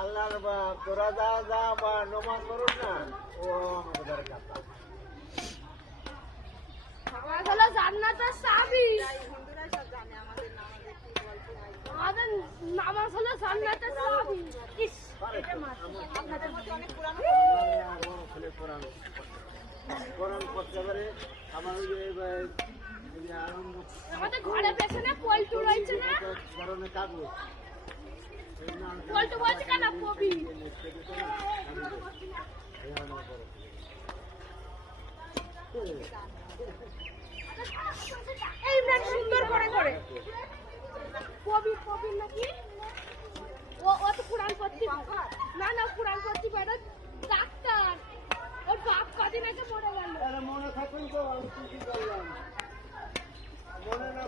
আল্লাহর তোরা যা যা বা নমাজ করুন না ও আমাদের কথা নামাজ হলো জান্নাতের চাবি। আমাদের নামাজ হলো জান্নাতের চাবি। ইস, এটা আপনাদের মধ্যে অনেক পুরানো কোরআন পড়তে পারে আমার আমাদের ঘরের পেছনে পল্টু রয়েছে না, কারণে কাগজ পল্টু বলছে কেন কবি এই ম্যাম সুন্দর করে করে কবি কবি নাকি ও তো কোরআন পড়তে না না কোরআন পড়তে পারে ডাক্তার ওর বাপ কদিন আগে মরে গেল মনে থাকুন তো আমি কি করলাম মনে না